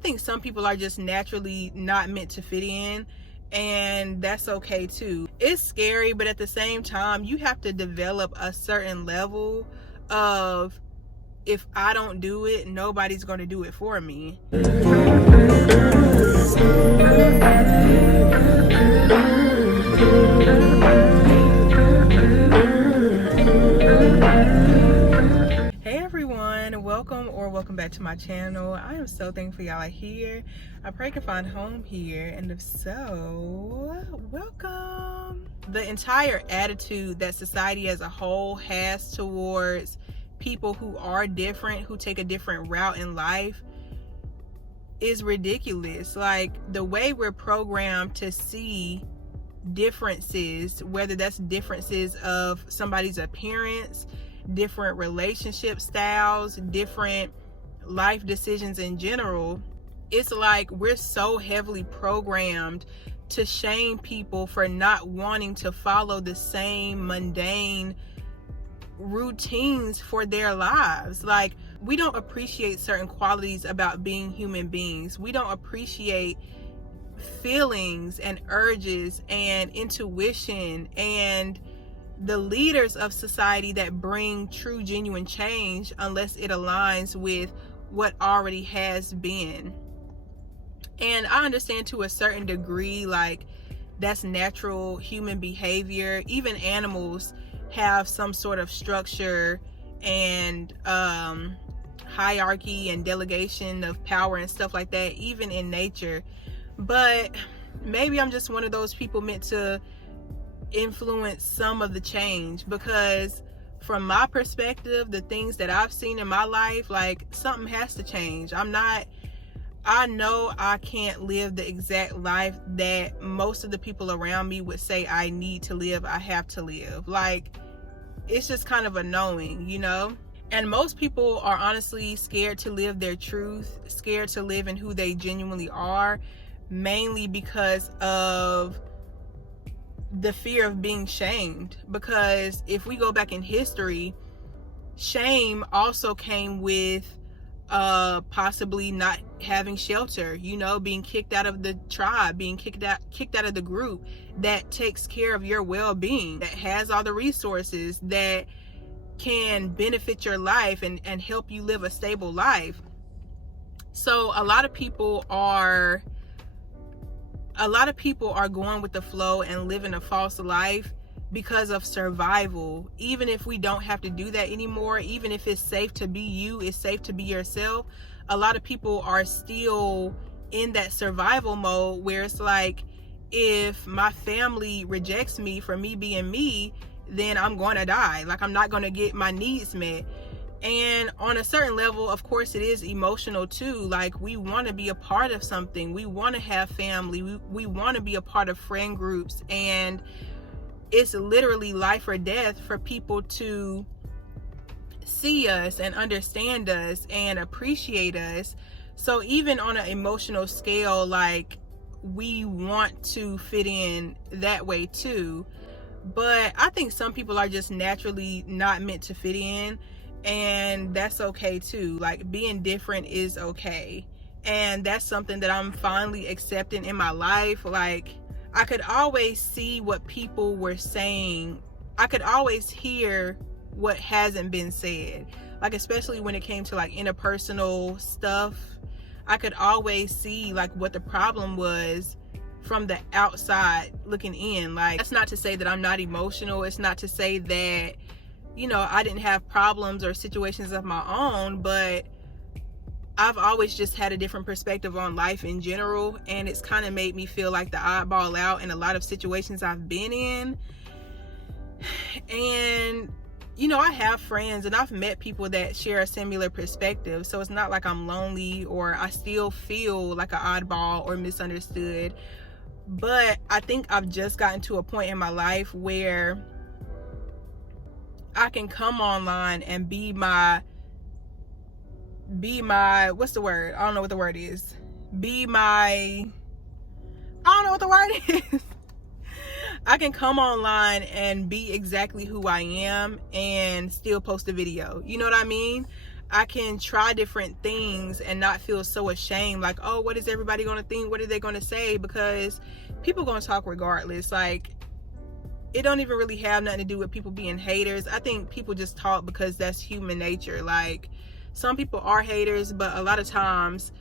think some people are just naturally not meant to fit in, and that's okay too. It's scary, but at the same time, you have to develop a certain level of, if I don't do it, nobody's going to do it for me. Hey everyone, welcome back to my channel. I am so thankful y'all are here. I pray you can find home here, and if so, welcome. The entire attitude that society as a whole has towards people who are different, who take a different route in life, is ridiculous. Like, the way we're programmed to see differences, whether that's differences of somebody's appearance, different relationship styles, different life decisions in general, it's like we're so heavily programmed to shame people for not wanting to follow the same mundane routines for their lives. Like, we don't appreciate certain qualities about being human beings. We don't appreciate feelings and urges and intuition and the leaders of society that bring true, genuine change unless it aligns with what already has been. And I understand to a certain degree, like, that's natural human behavior. Even animals have some sort of structure and hierarchy and delegation of power and stuff like that, even in nature. But maybe I'm just one of those people meant to influence some of the change, because from my perspective, the things that I've seen in my life, like, something has to change. I know I can't live the exact life that most of the people around me would say I need to live, I have to live. Like, it's just kind of a knowing, you know? And most people are honestly scared to live their truth, scared to live in who they genuinely are, mainly because of the fear of being shamed. Because if we go back in history, shame also came with possibly not having shelter, you know, being kicked out of the tribe, being kicked out of the group that takes care of your well-being, that has all the resources that can benefit your life and help you live a stable life. So a lot of people are going with the flow and living a false life because of survival. Even if we don't have to do that anymore, even if it's safe to be you, it's safe to be yourself, a lot of people are still in that survival mode where it's like, if my family rejects me for me being me, then I'm going to die. Like, I'm not going to get my needs met. And on a certain level, of course, it is emotional too. Like, we want to be a part of something. We want to have family. We want to be a part of friend groups. And it's literally life or death for people to see us and understand us and appreciate us. So even on an emotional scale, like, we want to fit in that way too. But I think some people are just naturally not meant to fit in, and that's okay too. Like, being different is okay, and that's something that I'm finally accepting in my life. Like, I could always see what people were saying. I could always hear what hasn't been said, like, especially when it came to like interpersonal stuff. I could always see like what the problem was from the outside looking in. Like, that's not to say that I'm not emotional. It's not to say that, you know, I didn't have problems or situations of my own, but I've always just had a different perspective on life in general, and it's kind of made me feel like the oddball out in a lot of situations I've been in. And, you know, I have friends and I've met people that share a similar perspective, so it's not like I'm lonely or I still feel like an oddball or misunderstood. But I think I've just gotten to a point in my life where I can come online and be my, what's the word? I don't know what the word is. I don't know what the word is. I can come online and be exactly who I am and still post a video. You know what I mean? I can try different things and not feel so ashamed, like, oh, what is everybody going to think? What are they going to say? Because people going to talk regardless. Like, it don't even really have nothing to do with people being haters. I think people just talk because that's human nature. Like, some people are haters, but a lot of times,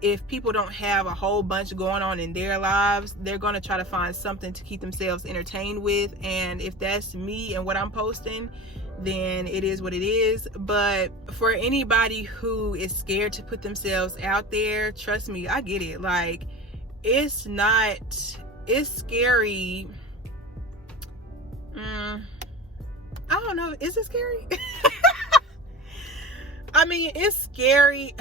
if people don't have a whole bunch going on in their lives, they're going to try to find something to keep themselves entertained with. And if that's me and what I'm posting, then it is what it is. But for anybody who is scared to put themselves out there, trust me, I get it. Like, it's scary. I don't know, is it scary? I mean, it's scary.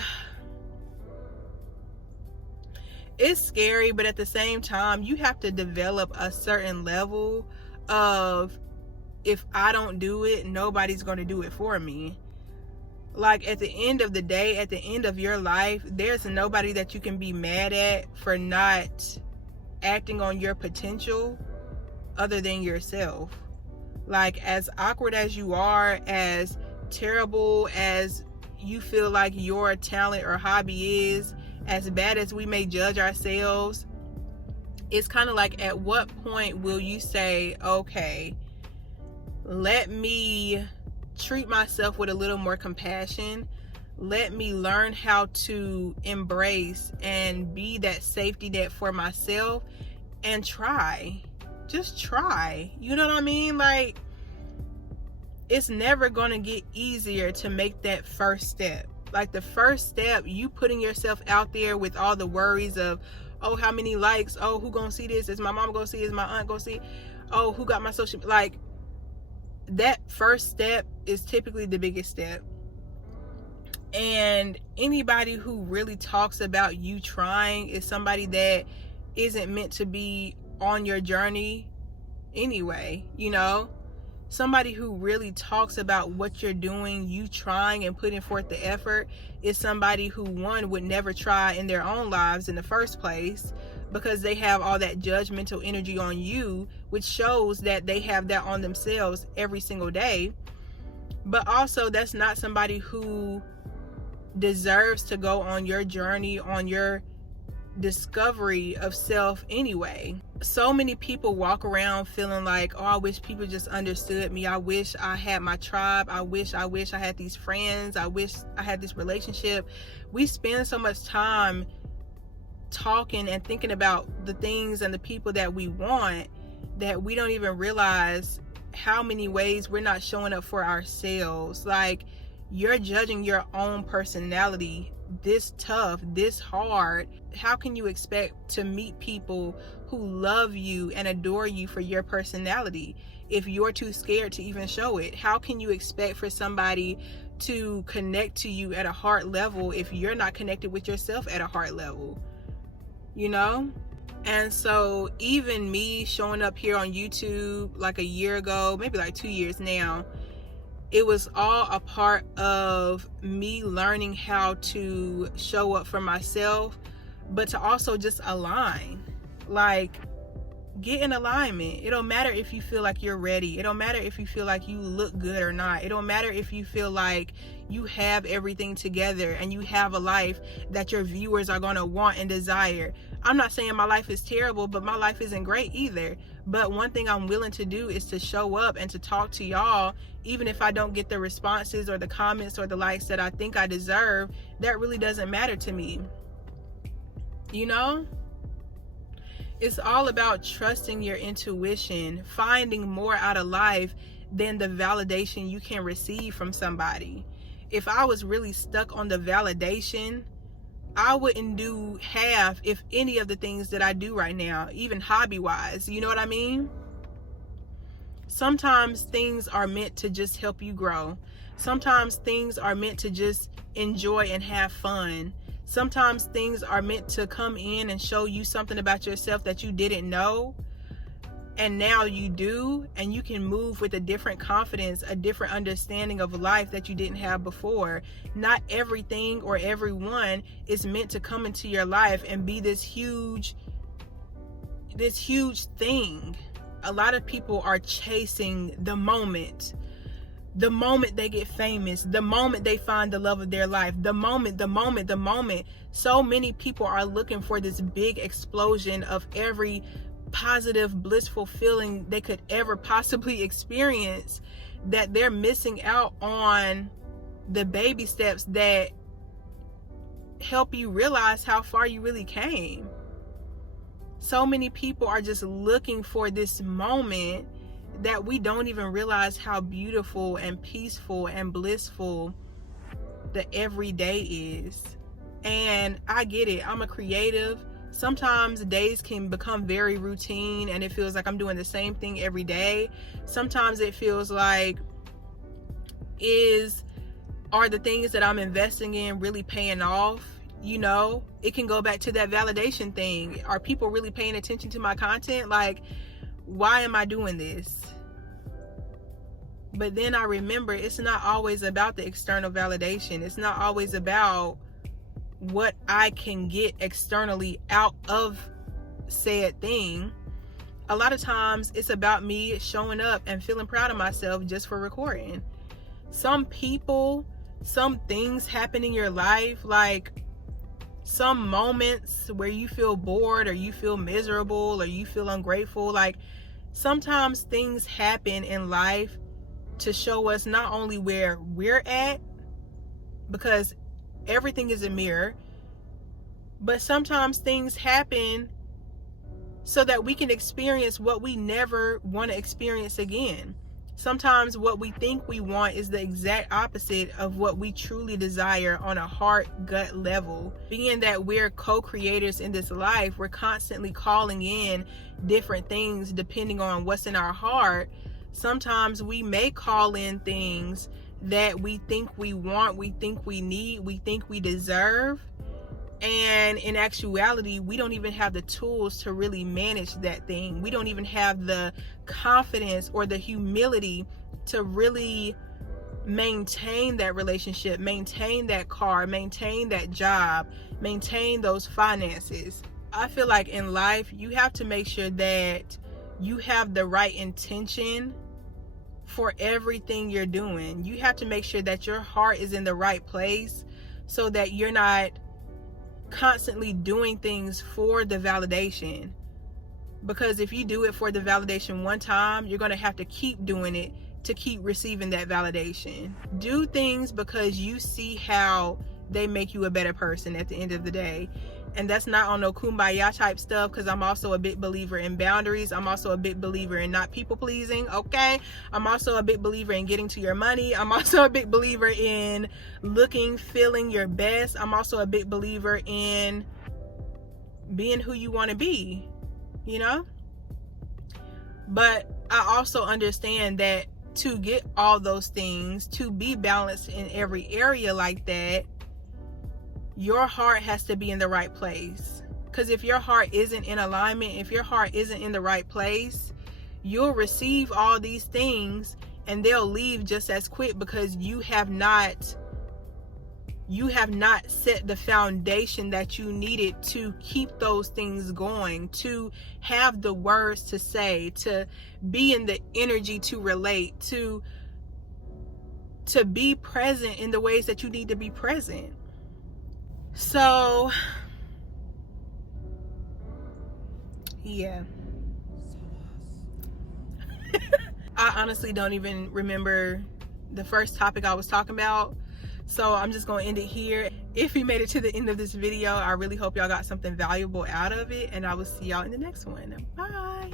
It's scary, but at the same time, you have to develop a certain level of, if I don't do it, nobody's going to do it for me. Like, at the end of the day, at the end of your life, there's nobody that you can be mad at for not acting on your potential other than yourself. Like, as awkward as you are, as terrible as you feel like your talent or hobby is, as bad as we may judge ourselves, it's kind of like, at what point will you say, okay, let me treat myself with a little more compassion. Let me learn how to embrace and be that safety net for myself, and try. Just try. You know what I mean? Like, it's never going to get easier to make that first step. Like, the first step, you putting yourself out there with all the worries of, oh, how many likes? Oh, who gonna see this? Is my mom gonna see it? Is my aunt gonna see it? Oh, who got my social? Like, that first step is typically the biggest step. And anybody who really talks about you trying is somebody that isn't meant to be on your journey anyway. You know, somebody who really talks about what you're doing, you trying and putting forth the effort, is somebody who, one, would never try in their own lives in the first place, because they have all that judgmental energy on you, which shows that they have that on themselves every single day. But also, that's not somebody who deserves to go on your journey, on your discovery of self anyway. So many people walk around feeling like, oh, I wish people just understood me. I wish I had my tribe. I wish I had these friends. I wish I had this relationship. We spend so much time talking and thinking about the things and the people that we want, that we don't even realize how many ways we're not showing up for ourselves. Like, you're judging your own personality this tough, this hard. How can you expect to meet people who love you and adore you for your personality if you're too scared to even show it? How can you expect for somebody to connect to you at a heart level if you're not connected with yourself at a heart level? You know? And so even me showing up here on YouTube like a year ago, maybe like 2 years now, it was all a part of me learning how to show up for myself, but to also just align. Like, get in alignment. It don't matter if you feel like you're ready. It don't matter if you feel like you look good or not. It don't matter if you feel like you have everything together and you have a life that your viewers are going to want and desire. I'm not saying my life is terrible, but my life isn't great either. But one thing I'm willing to do is to show up and to talk to y'all, even if I don't get the responses or the comments or the likes that I think I deserve. That really doesn't matter to me. You know? It's all about trusting your intuition, finding more out of life than the validation you can receive from somebody. If I was really stuck on the validation, I wouldn't do half, if any, of the things that I do right now, even hobby-wise. You know what I mean? Sometimes things are meant to just help you grow. Sometimes things are meant to just enjoy and have fun. Sometimes things are meant to come in and show you something about yourself that you didn't know, and now you do, and you can move with a different confidence, a different understanding of life that you didn't have before. Not everything or everyone is meant to come into your life and be this huge thing. A lot of people are chasing the moment. the moment they get famous, the moment they find the love of their life, the moment. So many people are looking for this big explosion of every positive, blissful feeling they could ever possibly experience, that they're missing out on the baby steps that help you realize how far you really came. So many people are just looking for this moment that we don't even realize how beautiful and peaceful and blissful the everyday is. And I get it. I'm a creative. Sometimes days can become very routine and it feels like I'm doing the same thing every day. Sometimes it feels like, are the things that I'm investing in really paying off? You know, it can go back to that validation thing. Are people really paying attention to my content? Like, why am I doing this? But then I remember, it's not always about the external validation. It's not always about what I can get externally out of said thing. A lot of times it's about me showing up and feeling proud of myself just for recording. Some people, some things happen in your life, like some moments where you feel bored or you feel miserable or you feel ungrateful. Like, sometimes things happen in life to show us not only where we're at, because everything is a mirror, but sometimes things happen so that we can experience what we never want to experience again. Sometimes what we think we want is the exact opposite of what we truly desire on a heart, gut level. Being that we're co-creators in this life, we're constantly calling in different things depending on what's in our heart. Sometimes we may call in things that we think we want, we think we need, we think we deserve. And in actuality, we don't even have the tools to really manage that thing. We don't even have the confidence or the humility to really maintain that relationship, maintain that car, maintain that job, maintain those finances. I feel like in life, you have to make sure that you have the right intention for everything you're doing. You have to make sure that your heart is in the right place so that you're not constantly doing things for the validation. Because if you do it for the validation one time, you're going to have to keep doing it to keep receiving that validation. Do things because you see how they make you a better person at the end of the day. And that's not on no kumbaya type stuff, because I'm also a big believer in boundaries. I'm also a big believer in not people pleasing, okay? I'm also a big believer in getting to your money. I'm also a big believer in feeling your best. I'm also a big believer in being who you want to be, you know? But I also understand that to get all those things, to be balanced in every area like that, your heart has to be in the right place. Because if your heart isn't in alignment, if your heart isn't in the right place, you'll receive all these things and they'll leave just as quick, because you have not set the foundation that you needed to keep those things going, to have the words to say, to be in the energy to relate, to be present in the ways that you need to be present. So, yeah. I honestly don't even remember the first topic I was talking about. So I'm just going to end it here. If you made it to the end of this video, I really hope y'all got something valuable out of it. And I will see y'all in the next one. Bye.